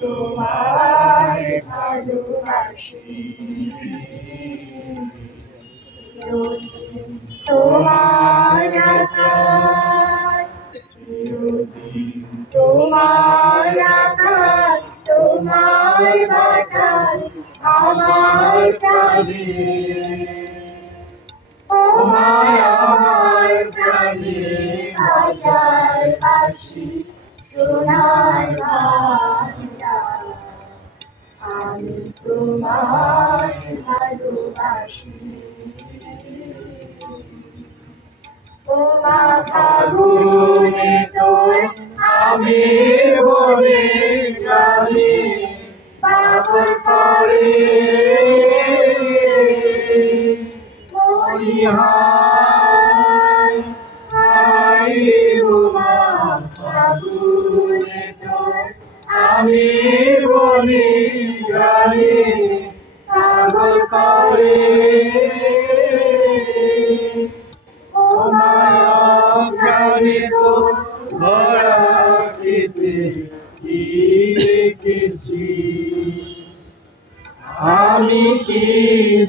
তোমায় ভালোবাসি তোমার আকাশ চিরদিন তোমার আকাশ তোমার বাতাস আমার প্রাণে তোমায় আমার প্রাণে বাজায় বাঁশি সোনার বাংলা আমি তোমায় ভালোবাসি তোমার ফাগুনে তোর আমের বনে গানে পাগল করে মরি হায় হায় উমা ফাগুনে তোর আমের বনে গানে পাগল করে অজ্ঞানে তো ভরা খেতে কি রেখেছি আমি কি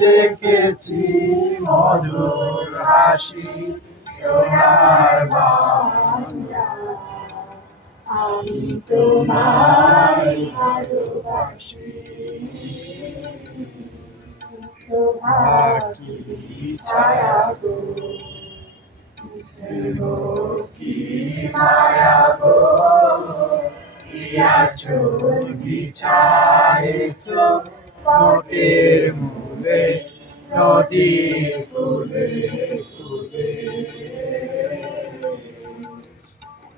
দেখেছি মধুর হাসি সোনার বাংলা আমি তোমায় ভালোবাসি শোভা কি ছায়া গো কি মায়া গো আঁচল বিছাইছো পথের মূলে নদীর কূলে কূলে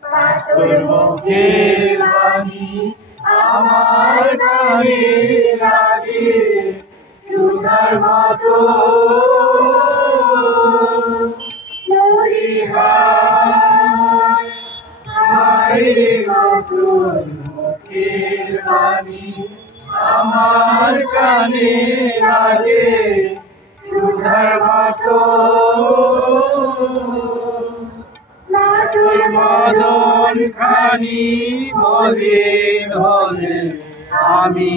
পাথর মুখের বাণী আমার গায়ে লাগে সুধার মতো মরি হায় হায় নতুন মুখের বাণী আমার কানে লাগে সুধার মতো মদন খানি মলিন হলে আমি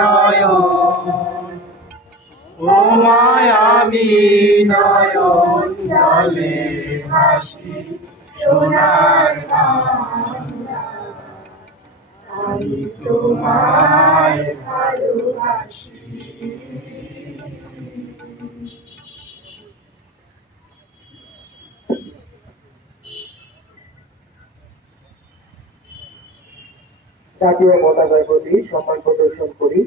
নয়ন ও মায়ামি নয়ন জলে ভাসি সোনার বাংলা আমি তোমায় ভালোবাসি জাতীয় পতাকার প্রতি সম্মান প্রদর্শন করি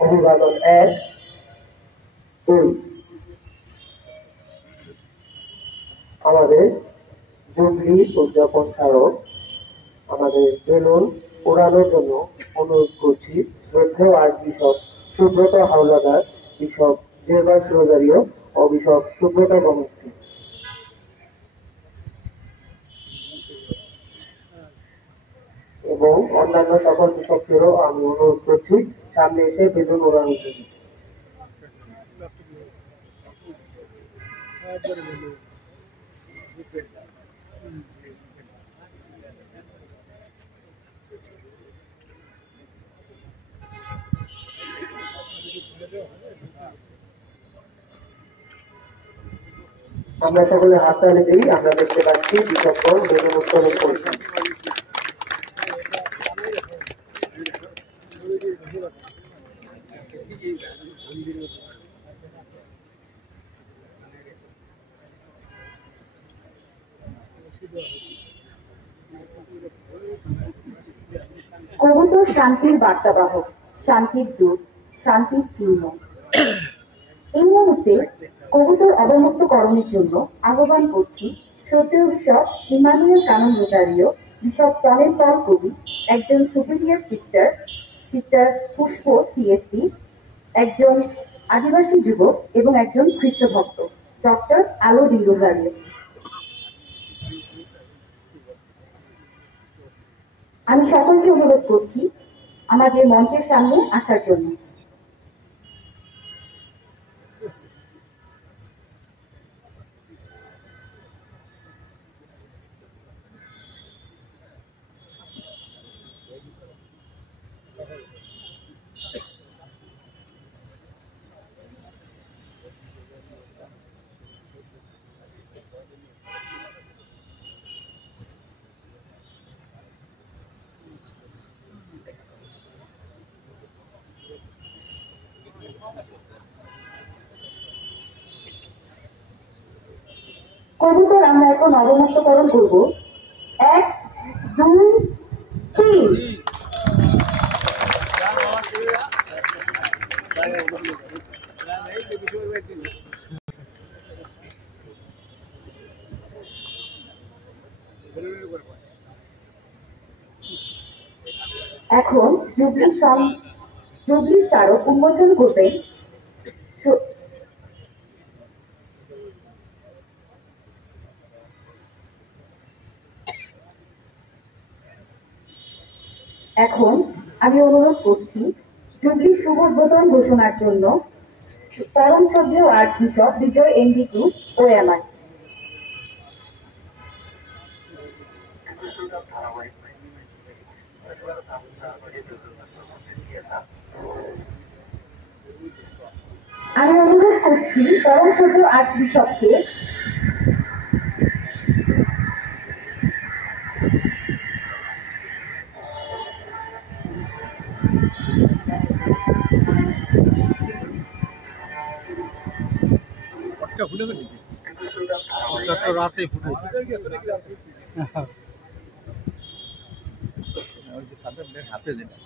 অভিবাদন 1 2 আমাদের জুবলি উদযাপন স্মারক আমাদের বেলুন ওড়ানোর জন্য অনুরোধ করছি শ্রদ্ধেয় আর্চবিশপ সুব্রত হাওলাদার, বিশপ জেভাস রোজারিও ও বিশপ সুব্রত গমেশকে। এবং অন্যান্য সকল বিশপদেরও আমি অনুরোধ করছি সামনে এসে বেলুন ওড়ানোর জন্য। আমরা সকলে হাততালি দিই। আমরা দেখতে পাচ্ছি বিশপগণ বেলুন উত্তোলন করছেন। কবুতর শান্তির বার্তাবাহক, শান্তির দূত, শান্তির চিহ্ন। এই মুহূর্তে কবুতর অবমুক্তকরণের জন্য আহ্বান করছি শ্রদ্ধেয় বিশপ ইমানুয়েল কানন রোজারিও, বিশপ টনেল পল কবি, একজন সুপিরিয়র সিস্টার, সিস্টার পুষ্প সিএসসি, একজন আদিবাসী যুবক এবং একজন খ্রিস্ট ভক্ত, ডক্টর আলো ডি রোজারিও। আমি সকলকে অনুরোধ করছি আমাদের মঞ্চের সামনে আসার জন্য। কবুতর আমরা এখন অবমুক্তকরণ করব। 1, 2, 3। এখন জুবলি স্মারক উন্মোচন করবেন এখন আমি অনুরোধ করছি জুবলি শুভ উদ্বোধন ঘোষণার জন্য পরম শ্রদ্ধেয় আর্চবিশপ বিজয় এনডি গ্রুপ ওএমআই। আমি অনুরোধ করছি পরম শ্রদ্ধেয় আর্চবিশপকে রাতে ফুটেছে হাতে যেটা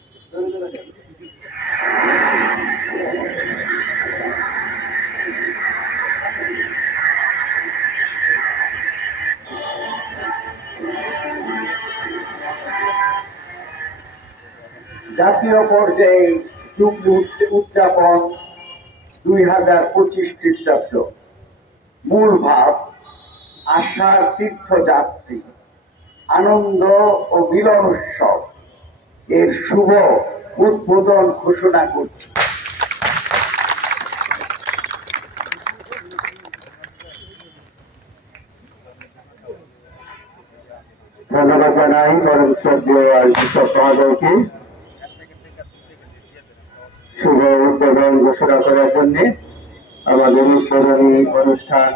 জাতীয় পর্যায়ে জুবলি উদযাপন 2025 খ্রিস্টাব্দ। মূল ভাব আশার তীর্থযাত্রী, আনন্দ ও মিলন উৎসব এর শুভ উদ্বোধন ঘোষণা করছি। ধন্যবাদ জানাই পরম শ্রদ্ধেয় আর্চবিশপ মহোদয়কে শুভ উদ্বোধন ঘোষণা করার জন্য। আমাদের উদ্বোধনী অনুষ্ঠান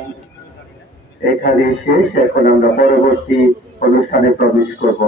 এখানে শেষ। এখন আমরা পরবর্তী অনুষ্ঠানে প্রবেশ করব।